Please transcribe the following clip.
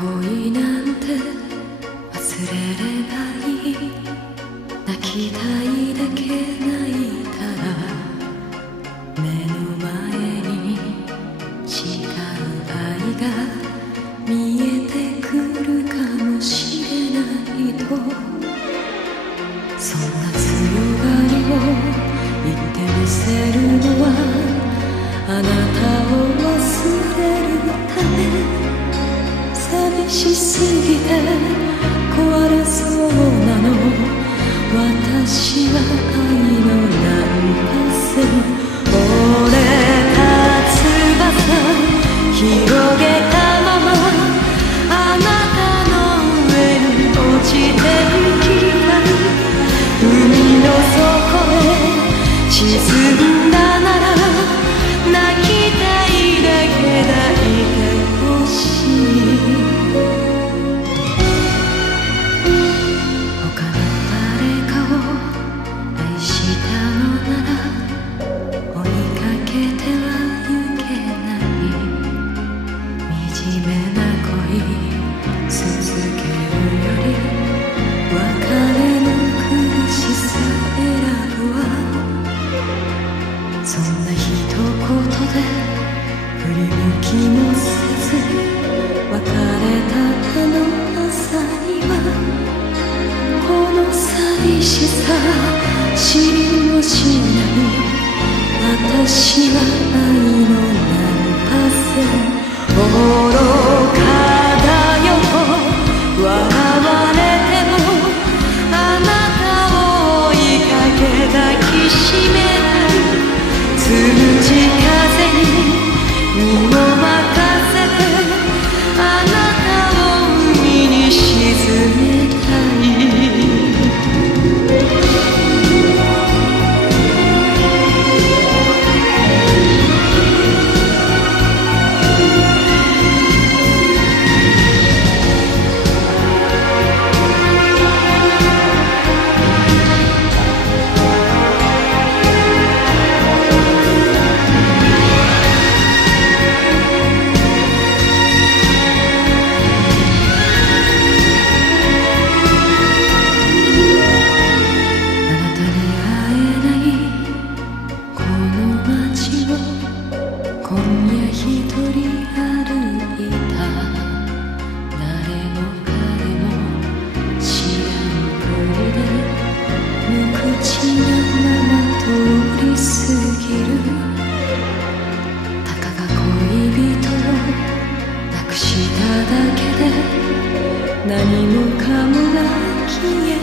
恋なんて忘れればいい。泣きたいだけ泣いたら目の前に違う愛が見えてくるかもしれないと、そんな強がりを言ってみせるのはあなたを忘れるため。寂しすぎて壊れそうなの、私は愛の難破線。折れた翼広げたままあなたの上に落ちてきた。海の底へ沈んだなら泣きたいだけ抱いてほしい。他の誰かを愛したのなら追いかけては行けない。惨めな恋続けるより別れの苦しさ選ぶわ。そんな一言で振り向きもせず別れたあの朝にはこの寂しさ知りもしない。私は愛の難破線。愚かだよと笑われてもあなたを追いかけ抱きしめたい。つむじ風に身を任せてあなたを海に沈めたい。今夜一人歩いた。誰の影も知らんふりで無口なまま通り過ぎる。たかが恋人を亡くしただけで何もかもが消え